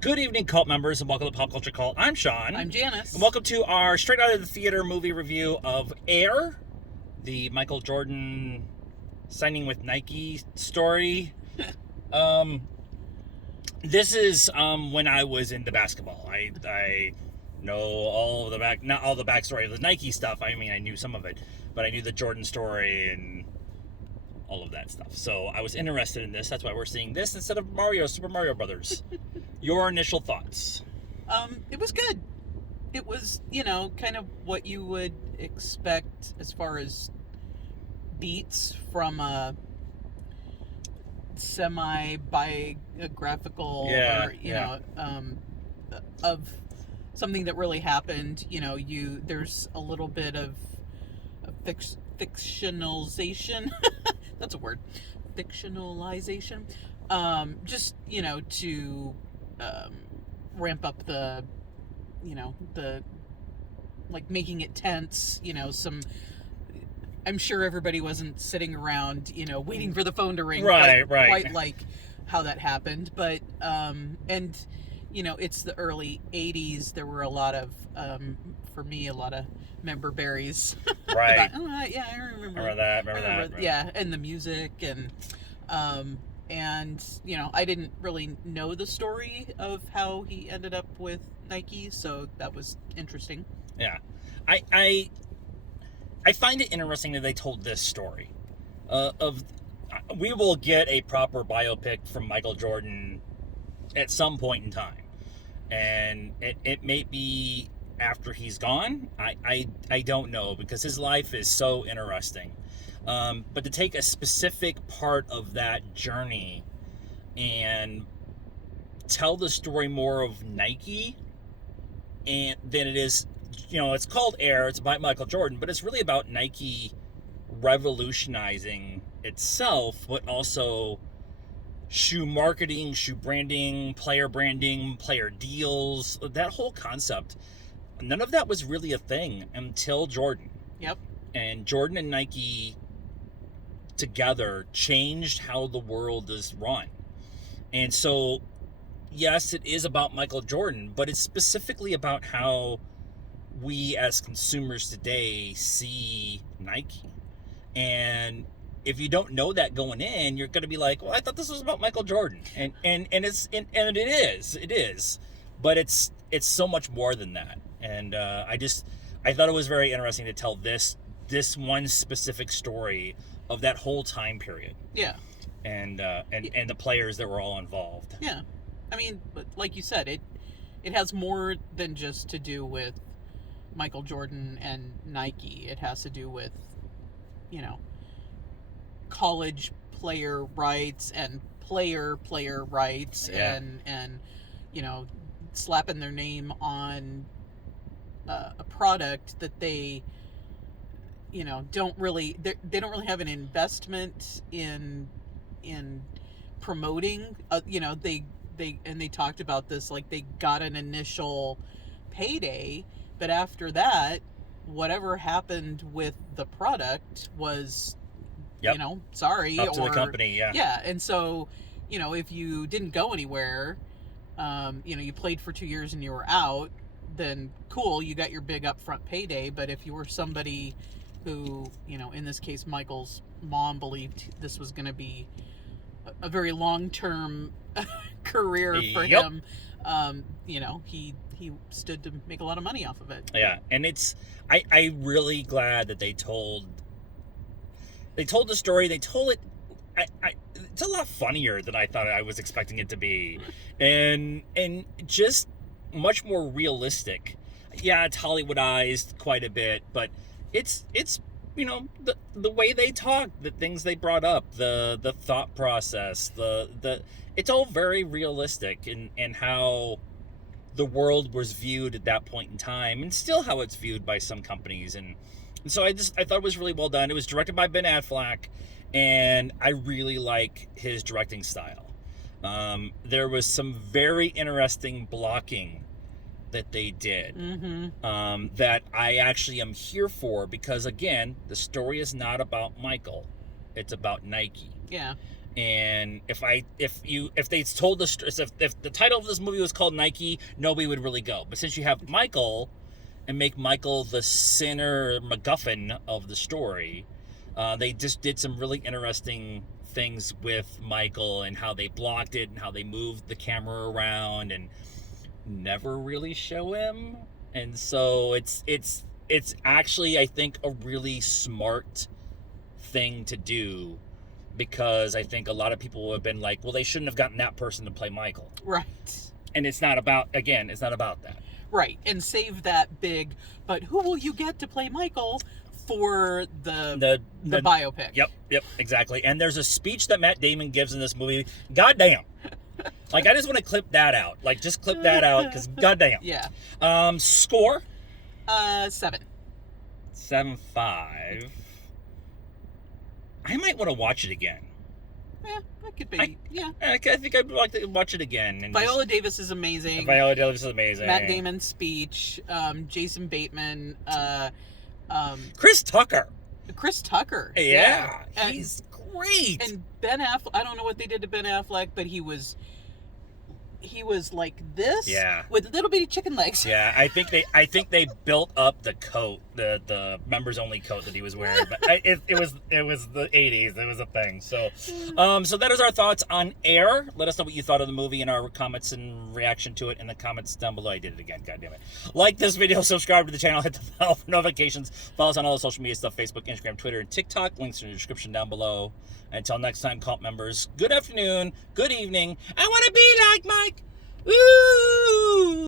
Good evening, cult members, and welcome to Pop Culture Cult. I'm Sean. I'm Janice. And welcome to our straight out of the theater movie review of Air, the Michael Jordan signing with Nike story. This is when I was into basketball. I know all the not all the backstory of the Nike stuff. I mean, I knew some of it, but I knew the Jordan story and all of that stuff. So I was interested in this. That's why we're seeing this instead of Super Mario Brothers. Your initial thoughts? It was good. It was, kind of what you would expect as far as beats from a semi-biographical of something that really happened. There's a little bit of fictionalization. That's a word. Fictionalization. Just, to ramp up the making it tense, I'm sure everybody wasn't sitting around, waiting for the phone to ring. Right. Quite like how that happened. But, and, it's the early 80s. There were a lot of, for me, a lot of member berries. Right. I remember. Remember that. Yeah, and the music and I didn't really know the story of how he ended up with Nike, so that was interesting. Yeah, I find it interesting that they told this story. We will get a proper biopic from Michael Jordan at some point in time, and it may be after he's gone. I don't know, because his life is so interesting. But to take a specific part of that journey and tell the story more of Nike than it is, it's called Air, it's by Michael Jordan, but it's really about Nike revolutionizing itself, but also shoe marketing, shoe branding, player deals, that whole concept. None of that was really a thing until Jordan. Yep. And Jordan and Nike together changed how the world is run. And so, yes, it is about Michael Jordan, but it's specifically about how we as consumers today see Nike. And if you don't know that going in, you're going to be like, well, I thought this was about Michael Jordan. And it is, but it's so much more than that. And I thought it was very interesting to tell this one specific story of that whole time period. Yeah. And the players that were all involved. Yeah. I mean, but like you said, it has more than just to do with Michael Jordan and Nike. It has to do with, college player rights and player rights. Yeah. and slapping their name on a product that they don't really have an investment in promoting. They talked about this, like they got an initial payday, but after that, whatever happened with the product was, Yep. Sorry, up to the company. Yeah, and so, if you didn't go anywhere, you played for 2 years and you were out, then cool, you got your big upfront payday. But if you were somebody who, in this case, Michael's mom believed this was going to be a very long-term career for Yep. him, he stood to make a lot of money off of it. Yeah, and I'm really glad that they told the story. They told it. It's a lot funnier than I thought I was expecting it to be, and just much more realistic. Yeah, it's Hollywoodized quite a bit, but it's the way they talk, the things they brought up, the thought process, the it's all very realistic in how the world was viewed at that point in time, and still how it's viewed by some companies. And so I thought it was really well done. It was directed by Ben Affleck, and I really like his directing style. There was some very interesting blocking that they did, that I actually am here for, because again, the story is not about Michael, it's about Nike. Yeah. And if they told if the title of this movie was called Nike, nobody would really go. But since you have Michael, and make Michael the center MacGuffin of the story, they just did some really interesting things with Michael and how they blocked it and how they moved the camera around and never really show him. And so it's actually, I think, a really smart thing to do, because I think a lot of people have been like, well, they shouldn't have gotten that person to play Michael. Right. And it's not about that. Right. And save that big, but who will you get to play Michael for the biopic? Yep, exactly. And there's a speech that Matt Damon gives in this movie. Goddamn. Like, I just want to clip that out. Like, just clip that out, because goddamn. Yeah. Score? 7. 7.5. I might want to watch it again. Yeah, that could be. I think I'd like to watch it again. And Viola Davis is amazing. Viola Davis is amazing. Matt Damon's speech. Jason Bateman. Chris Tucker. Chris Tucker. Yeah. He's great. And Ben Affleck. I don't know what they did to Ben Affleck, but he was like this, with little bitty chicken legs. Yeah, I think they built up the coat, the members only coat that he was wearing. But it was the 80s. It was a thing. So that is our thoughts on Air. Let us know what you thought of the movie in our comments and reaction to it in the comments down below. I did it again. God damn it! Like this video, subscribe to the channel, hit the bell for notifications. Follow us on all the social media stuff: Facebook, Instagram, Twitter, and TikTok. Links in the description down below. Until next time, cult members, good afternoon, good evening. I want to be like Mike. Ooh!